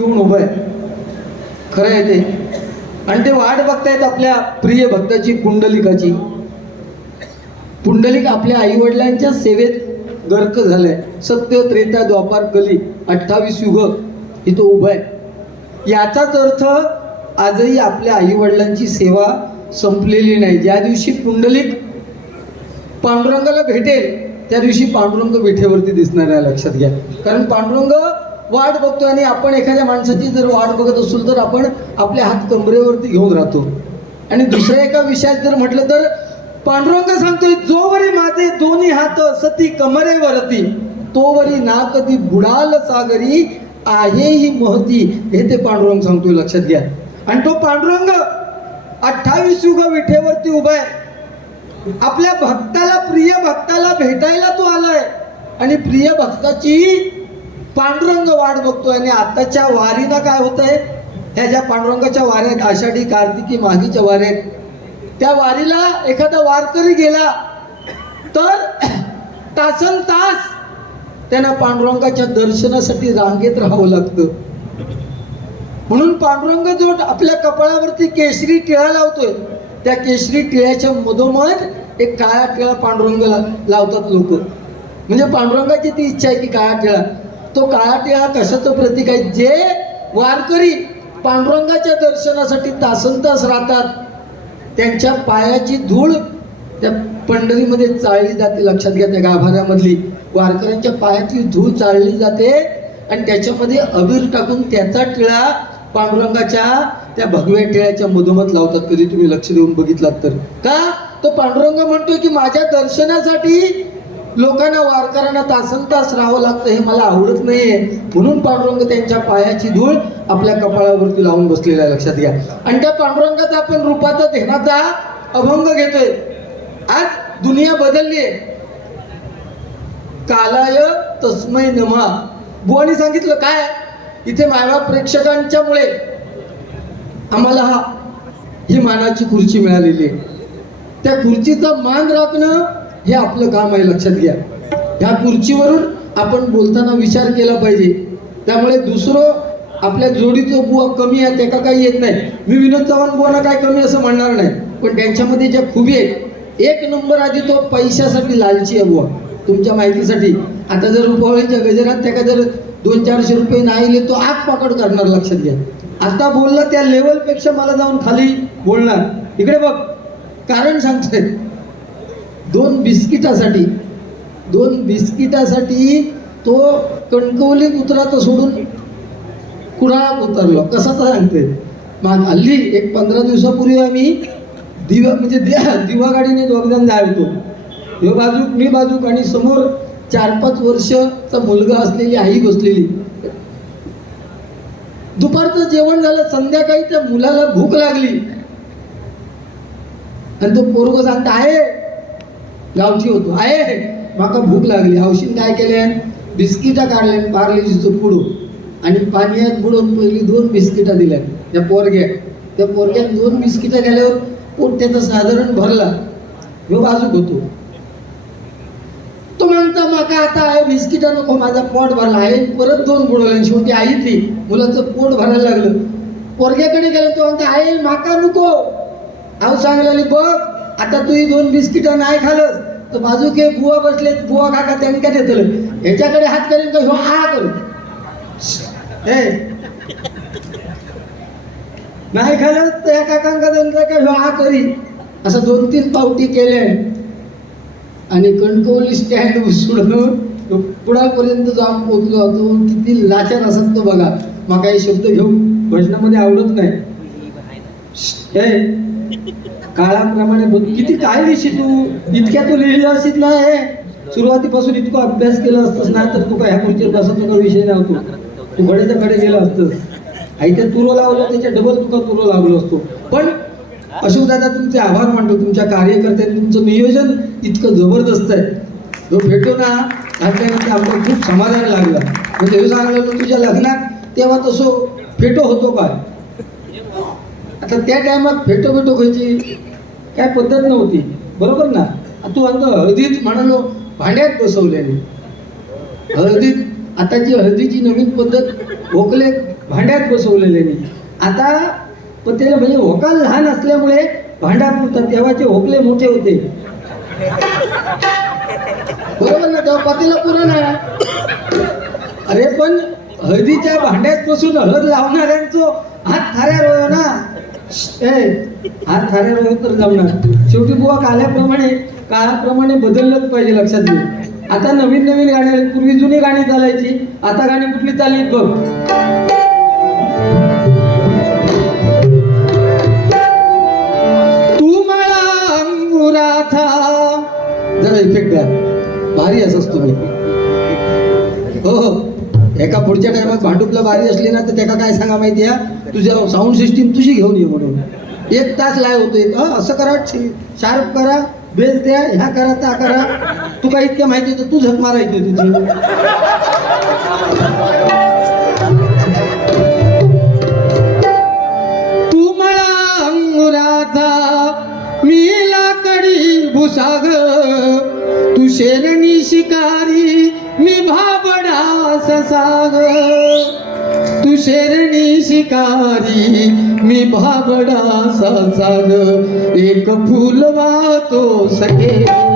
येऊन उभं आहे. खरं आहे ते. आणि ते वाट बघतायत आपल्या प्रिय भक्ताची पुंडलिकाची. पुंडलिक आपल्या आईवडिलांच्या सेवेत गर्क झालाय. सत्य त्रेता द्वापार कली अठ्ठावीस युग इथं उभं आहे. याचाच अर्थ आजही आपल्या आईवडिलांची सेवा संपलेली नाही. ज्या दिवशी पुंडलिक पांडुरंगाला भेटेल त्या दिवशी पांडुरंग विठेवरती दिसणार आहे लक्षात घ्या. कारण पांडुरंग वाट बघतो आणि आपण एखाद्या माणसाची जर वाट बघत असू तर आपण आपले हात कमरेवरती घेऊन राहतो. आणि दुसऱ्या एका विषयात जर म्हटलं तर पांडुरंग सांगतोय जोवरी माझे दोन्ही हात सती कमरेवरती तोवरी ना कधी बुडाल सागरी आहे ही महती. हे ते पांडुरंग सांगतोय लक्षात घ्या. आणि तो पांडुरंग अठ्ठावीस युग विठेवरती उभा आहे. आपल्या भक्ताला प्रिय भक्ताला भेटायला तो आलाय. आणि प्रिय भक्ताची पांडुरंग वाढ बघतोय आणि आताच्या वारीला काय होतंय? ह्या ज्या पांडुरंगाच्या वाऱ्या आहेत आषाढी कार्तिकी माघीच्या वाऱ्या आहेत त्या वारीला एखादा वारकरी गेला तर तासन तास त्यांना पांडुरंगाच्या दर्शनासाठी रांगेत राहावं लागतं. म्हणून पांडुरंग जो आपल्या कपाळावरती केशरी टिळा लावतोय त्या केशरी टिळ्याच्या मधोमध एक काळा टिळा पांडुरंग लावतात लोक. म्हणजे पांडुरंगाची ती इच्छा आहे की काळा टिळा तो काळा टिळा कशाचं प्रतीक आहे. जे वारकरी पांडुरंगाच्या दर्शनासाठी तासन तास राहतात त्यांच्या पायाची धूळ त्या पंढरीमध्ये चाळली जाते. लक्षात घ्या त्या गाभाऱ्यामधली. वारकऱ्यांच्या पायातली धूळ चाळली जाते आणि त्याच्यामध्ये अबीर टाकून त्याचा टिळा पांडुरंगाच्या त्या भगव्या टिळ्याच्या मधोमध लावतात. कधी तुम्ही लक्ष देऊन बघितलात तर. का? तो पांडुरंग म्हणतोय की माझ्या दर्शनासाठी लोकांना वारकऱ्यांना तासन तास राहावं लागतं हे मला आवडत नाहीये. म्हणून पांडुरंग त्यांच्या पायाची धूळ आपल्या कपाळावरती लावून बसलेला लक्षात घ्या. आणि त्या पांडुरंगाचा आपण रूपाचा ध्यानाचा अभंग घेतोय. आज दुनिया बदलली आहे. कालाय तस्मै नमा. बुवानी सांगितलं काय? इथे मायबाप प्रेक्षकांच्यामुळे आम्हाला हा ही मानाची खुर्ची मिळालेली आहे. त्या खुर्चीचा मान राखणं हे आपलं काम आहे लक्षात घ्या. ह्या खुर्चीवरून आपण बोलताना विचार केला पाहिजे. त्यामुळे दुसरं आपल्या जोडीचं बुवा कमी आहे त्याका काही येत नाही. मी विनोद चव्हाण बुवाला काय कमी असं म्हणणार नाही. पण त्यांच्यामध्ये ज्या खुबी आहेत एक नंबर आधी तो पैशासाठी लालची आहे बुवा तुमच्या माहितीसाठी. आता जर रुपवळीच्या गजरात त्याका जर दोन चारशे रुपये नाही आले तो आग पाकड करणार लक्षात घ्या. आता बोलला त्या लेवलपेक्षा मला जाऊन खाली बोलणार. इकडे बघ. कारण सांगतोय. दोन बिस्किटासाठी दोन बिस्किटासाठी तो कणकवली तर सोडून कुडाळात उतरलो. कसा तर सांगते. मग हल्ली एक पंधरा दिवसापूर्वी आम्ही दिवा म्हणजे दिवा दिवागाडीने दोघजण जाय होतो. हे बाजूक मी बाजूक आणि समोर चार पाच वर्षचा मुलगा असलेली आई बसलेली. दुपारचं जेवण झालं संध्याकाळी त्या मुलाला भूक लागली. आणि तो पोरग सांगता आहे गावठी होतो. आहे. माका भूक लागली. हौशीन काय केले? बिस्किटा काढले पार्लेजीचो पुडू आणि पाण्यात बुडोवन पहिली दोन बिस्किटां दिल्या त्या पोरग्याक त्या पोरग्याक दोन बिस्किटं गेल्यावर पोट त्याचा साधारण भरला. ह्यो बाजूक होतो. तो म्हणता माका आता आहे बिस्किटा नको. माझा पोट भरला. आहे परत दोन बुडवले शेवटी आई ती. मुलाचं पोट भरायला लागलं. पोरग्याकडे गेलं. तो म्हणता आहे माका नको. अहो सांगलेली बघ आता तू ही दोन बिस्किटं नाही खालस तर बाजू के बुवा बसले बुवा काका त्यांनी काय देतलं? ह्याच्याकडे हात करेन का? ह्यो आ करू. हे. नाही खालस तर ह्या काकांका त्यांचा का ह्यो आ करी. असं दोन तीन पावटी केले आणि कणकवली स्टँड उसळून पुढापर्यंत जाऊन पोचलो होतो. किती लाचार असत तो बघा. मग काही शब्द घेऊन भजनामध्ये आवडत नाही. काळाप्रमाणे बघ किती काय लिहिशी तू इतक्या तू लिहिलं शिकला आहे सुरुवातीपासून इतका अभ्यास केला असतस ना तर तू काय ह्या खुर्चीवर बसत तुका विषय नव्हतो. तू घडेच्या कडे गेला असतंस. आई ते तुरो लावलं त्याच्या डबल तुका तुरो लावलो असतो. पण अशोक दादा तुमचे आभार मानतो तुमच्या कार्यकर्त्यांनी तुमचं नियोजन इतकं जबरदस्त आहे. जो भेटतो ना घातल्यानंतर आपलं खूप समाधान लागलं. म्हणजे हे सांगलं तुझ्या लग्नात तेव्हा तसं फेटो होतो काय? आता त्या टायमात फेटो फेटो खायची काय पद्धत नव्हती. बरोबर ना? तू आता हळदीत म्हणालो भांड्यात बसवल्याने हळदीत आताची हळदीची नवीन पद्धत भोकले भांड्यात बसवलेल्याने आता पण त्याला म्हणजे होकाल लहान असल्यामुळे भांड्यात पुरतात तेव्हाचे होकले मोठे होते. बरोबर ना? तेव्हा पातेला पुरा आहे अरे पण हळदीच्या भांड्यात बसून हळद लावणाऱ्यांचो हात थाऱ्या ना? आज हात थाऱ्या तर जमणार. शेवटी बुवा काल्याप्रमाणे काळाप्रमाणे बदललंच पाहिजे लक्षात घे. आता नवीन नवीन गाणी आली. पूर्वी जुनी गाणी चालायची आता गाणी कुठली चालली बघ. तू मला जरा इफेक्ट द्या. भारी असस तुम्ही. हो हो. एका पुढच्या टायमात भांडुपला भारी असली ना तर त्याला काय सांगा माहिती आहे तुझ्या साऊंड सिस्टीम तुझी घेऊन ये म्हणून. एक तास लाय होते असं करा शार्प करा बेल द्या ह्या करा त्या करा. तुका इतक्या माहिती तर तू झक मारायची होती तुझी तू मला अंगुराचा मी लाकडी भुसाग. तू शेरणी शिकारी मी भाबडा ससाग शेरणी शिकारी मी भाबडा ससाग एक फुल वाहतो सखे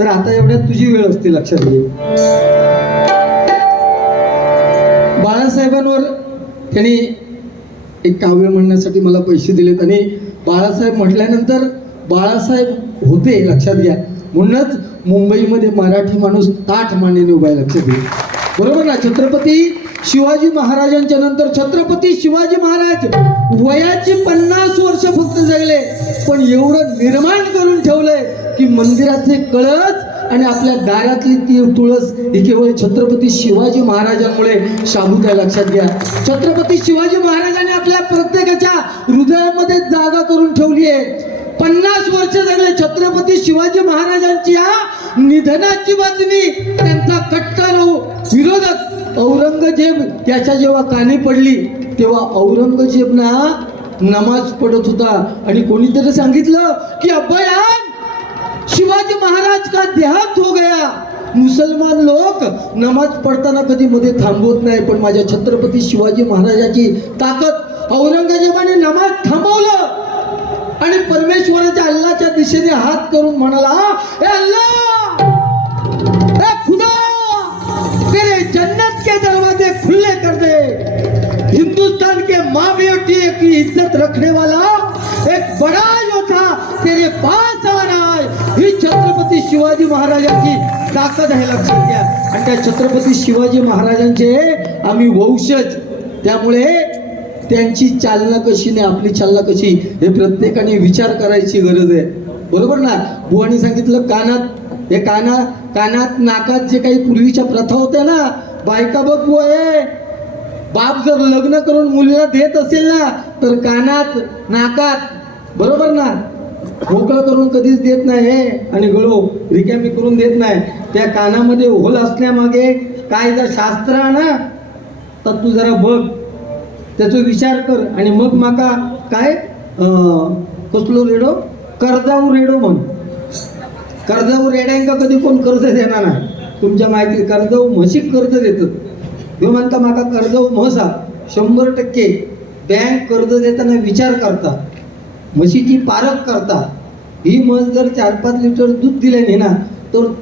तर आता एवढ्यात तुझी वेळ असते लक्षात घे. बाळासाहेबांवर त्यांनी एक काव्य म्हणण्यासाठी मला पैसे दिलेत आणि बाळासाहेब म्हटल्यानंतर बाळासाहेब होते लक्षात घ्या. म्हणूनच मुंबईमध्ये मराठी माणूस ताठ मानेने उभा आहे लक्षात घ्या बरोबर ना छत्रपती शिवाजी महाराजांच्या नंतर छत्रपती शिवाजी महाराज वयाची पन्नास वर्ष फक्त जगले पण एवढं निर्माण करून ठेवलंय. की मंदिराचे कळस आणि आपल्या दारातली ती तुळस ही केवळ छत्रपती शिवाजी महाराजांमुळे शाबूत आहे लक्षात घ्या. छत्रपती शिवाजी महाराजांनी आपल्या प्रत्येकाच्या हृदयामध्ये जागा करून ठेवली आहे. पन्नास वर्ष झाले छत्रपती शिवाजी महाराजांची या निधनाची बातमी त्यांचा कट्टर विरोधक औरंगजेब याच्या जेव्हा कानी पडली तेव्हा औरंगजेब ना नमाज पडत होता. आणि कोणीतरी सांगितलं की अभयान शिवाजी महाराज का देहात हो गया? मुसलमान लोक नमाज पडताना कधी मध्ये थांबवत नाही पण माझ्या छत्रपती शिवाजी महाराजाची ताकद औरंगजेबाने नमाज थांबवलं. आणि परमेश्वराच्या अल्लाच्या दिशेने हात करून म्हणाला ए अल्लाह! ए खुदा! तेरे जन्नत के दरवाजे खुले कर दे। हिंदुस्तान के माँ बेटी की इज्जत रखने वाला एक बड़ा योद्धा तेरे पास आ रहा ही छत्रपती शिवाजी महाराजांची ताकद आहे लक्षात घ्या. आणि त्या छत्रपती शिवाजी महाराजांचे आम्ही वंशज. त्यामुळे त्यांची चालना कशी नाही आपली चालना कशी हे प्रत्येकाने विचार करायची गरज आहे. बरोबर ना? बुवानी सांगितलं कानात हे काना कानात नाकात जे काही पूर्वीच्या प्रथा होत्या ना बायका बघ बुवा ए बाप जर लग्न करून मुलीला देत असेल ना तर कानात नाकात बरोबर ना? मोकळं करून कधीच देत नाही हे आणि गळो रिकामी करून देत नाही. त्या कानामध्ये होल असल्यामागे काय जर शास्त्र ना तर तू जरा बघ. त्याचो विचार कर आणि मग माका काय कसलो रेडो? कर्जाऊ रेडो म्हण. कर्जाऊ रेड्यांका कधी कोण कर्ज देणार नाही. तुमच्या माहिती कर्जाऊ म्हशीक कर्ज देतात. ह्यो म्हणता माका कर्ज म्हसा शंभर टक्के बँक कर्ज देताना विचार करता. म्हशीची पारख करता ही म्हस जर चार पाच लिटर दूध दिले नाही ना तर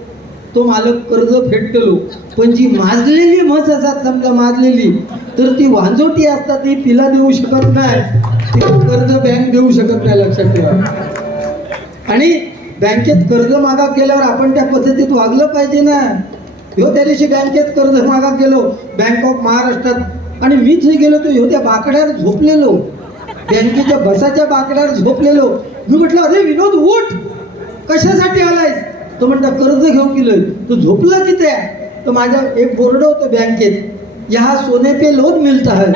तो मालक कर्ज फेडतलो. पण जी माजलेली म्हस असतात समजा माजलेली तर ती वांजोटी असतात ती तिला देऊ शकत नाही. ती कर्ज बँक देऊ शकत नाही लक्षात ठेवा. आणि बँकेत कर्ज मागा केल्यावर आपण त्या पद्धतीत वागलं पाहिजे ना. ह्यो त्या दिवशी बँकेत कर्ज मागा गेलो बँक ऑफ महाराष्ट्रात. आणि मीच गेलो तो ह्यो त्या बाकड्यावर झोपलेलो. बँकेच्या बसाच्या बाकड्यावर झोपलेलो. मी म्हटलं अरे विनोद उठ! कशासाठी आलायस? तो म्हणता कर्ज घेऊ गेलोय. तो झोपला किती आहे तर माझ्या एक बोर्ड होतं बँकेत. यहाँ सोने पे लोन मिळत आहे.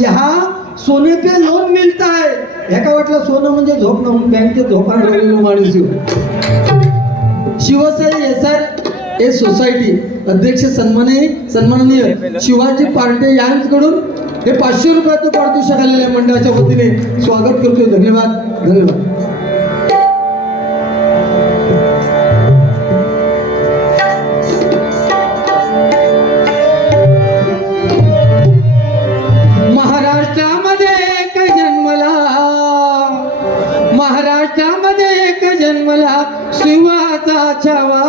यहाँ सोने पे लोन मिळत आहे. ह्याका वाटलं सोनं म्हणजे झोप म्हणून बँकेत झोपान राहिलेलो माणूस Shiv Sena S R A society अध्यक्ष सन्माननीय सन्माननीय शिवाजी पार्टे यांकडून हे पाचशे रुपयाचं पारितोषिक आलेलं आहे मंडळाच्या वतीने. स्वागत करतो धन्यवाद धन्यवाद. महाराष्ट्रामध्ये एक जन्मला. महाराष्ट्रामध्ये एक जन्मला शिवाचा छावा.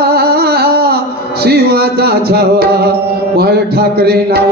शिवाचा छावा. बाळ ठाकरे नाव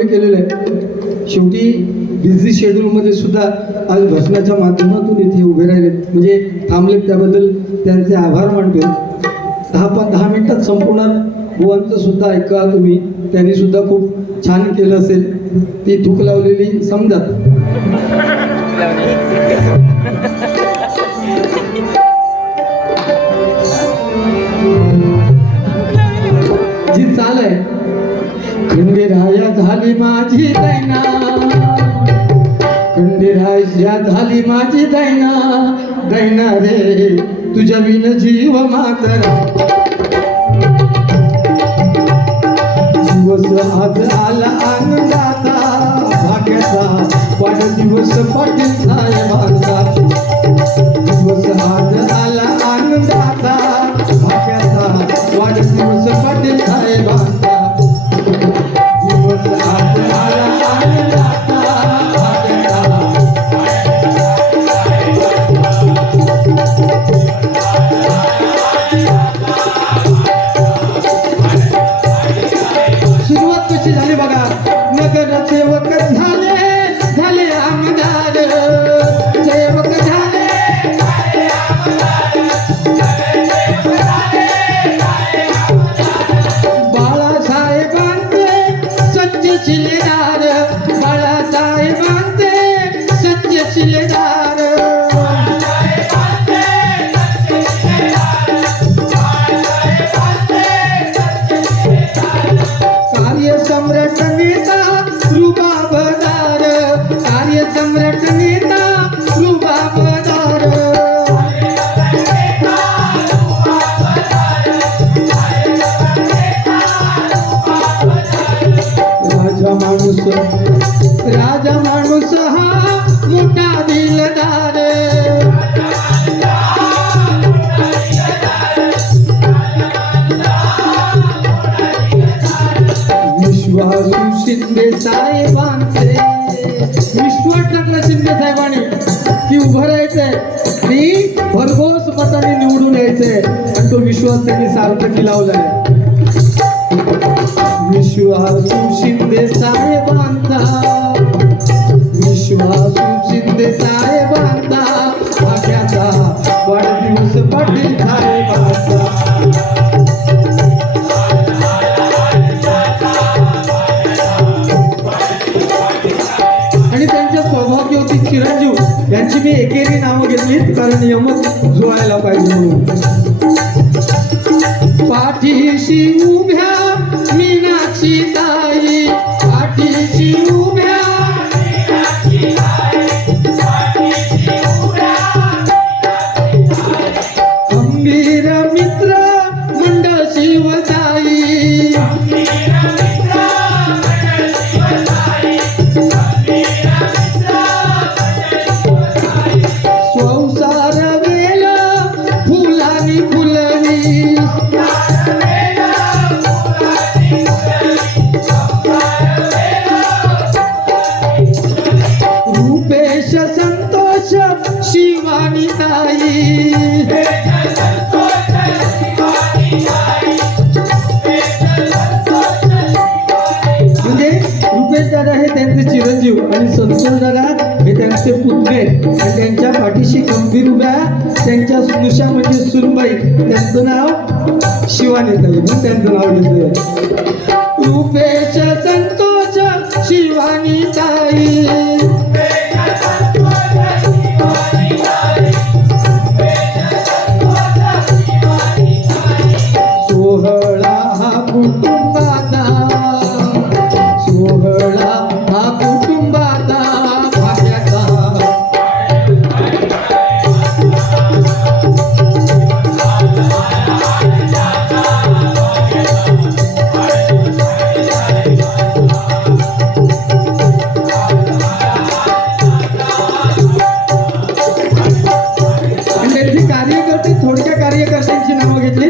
छोटंसं केलेले केलेलं आहे. शेवटी बिझी शेड्यूलमध्ये सुद्धा आज भाषणाच्या माध्यमातून इथे उभे राहिलेत. म्हणजे थांबलेत त्याबद्दल त्यांचे आभार मानतो दहा पण दहा मिनिटात संपूर्ण गोवांचं सुद्धा ऐका तुम्ही. त्यांनी सुद्धा खूप छान केलं असेल. ती थूक लावलेली समजात खंडेराया झाली माझी दैना. खंडेराया झाली माझी दैना. दैना रे तुझ्या विन जीव मातरा. दिवस आज आला आनंदाचा भाग्याचा वाढदिवस पाटील साहेबांचा दिवस आज आला आनंदाचा भाग्याचा वाढदिवस पाटील साहेबांचा माऊल्या विश्वासू शिंदे साहेबांचा. विश्वासू शिंदे साहेबांचा. वाट्याचा वाढदिवस पाटील साहेबांचा. चिरंजीव. यांची मी एकेरी नावं घेतली कारण यमच जुळायला पाहिजे म्हणून. 只是我。त्यांच्या स्नुषा म्हणजे सुनबाई त्यांचं नाव शिवाने ताई. म्हणून त्यांचं नाव घेतलंय. रुपेश संतोष शिवानीताई कार्यकर्त्यांची नावं घेतली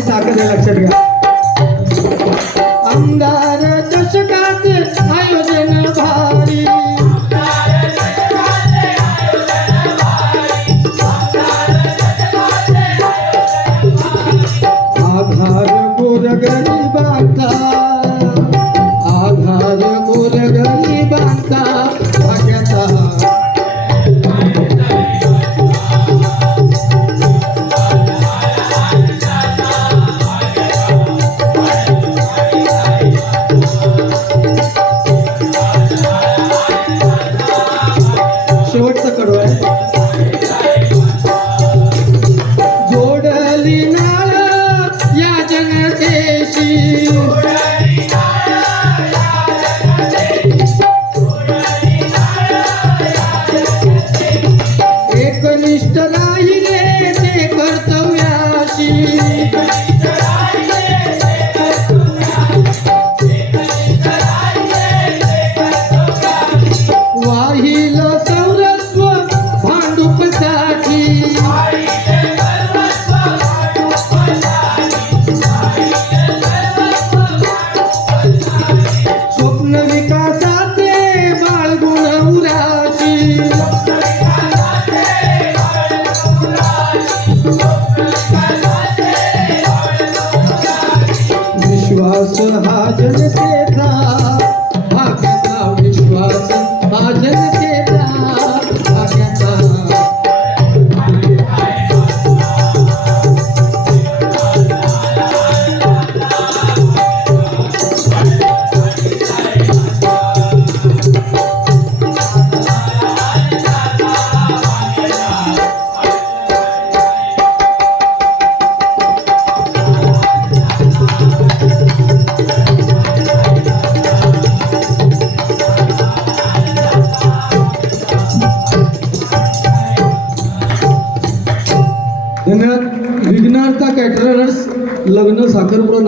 ताकद आहे लक्षात घ्या.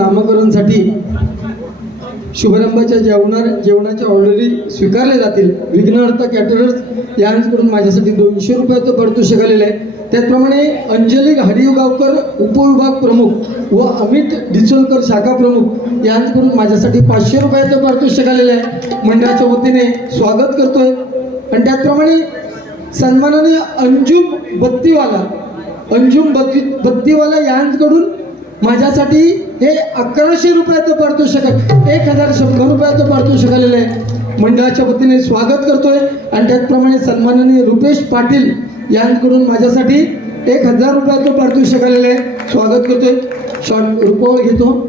नामकरणसाठी शुभारंभाच्या जेवणार जेवणाच्या ऑर्डरी स्वीकारल्या जातील. विघ्नहर्ता कॅटरर्स यांकडून माझ्यासाठी दोनशे रुपयाचं पारितोषिक आलेलं आहे. त्याचप्रमाणे अंजली हरिगावकर उपविभाग प्रमुख व अमित डिचोलकर शाखा प्रमुख यांकडून माझ्यासाठी पाचशे रुपयाचं पारितोषिक आलेलं आहे. मंडळाच्या वतीने स्वागत करतोय. आणि त्याचप्रमाणे सन्माननीय अंजुम बत्तीवाला अंजुम बत्ती बत्तीवाला यांकडून माझ्यासाठी हे अकराशे रुपयाचं पारितोषिक आहे. एक हजार शंभर रुपयाचं पारितोषिक आलेलं आहे मंडळाच्या वतीने स्वागत करतोय. आणि त्याचप्रमाणे सन्माननीय रुपेश पाटील यांकडून माझ्यासाठी एक हजार रुपयाचं पारितोषिक आलेलं आहे स्वागत करतोय. शॉर्ट रुपये घेतो.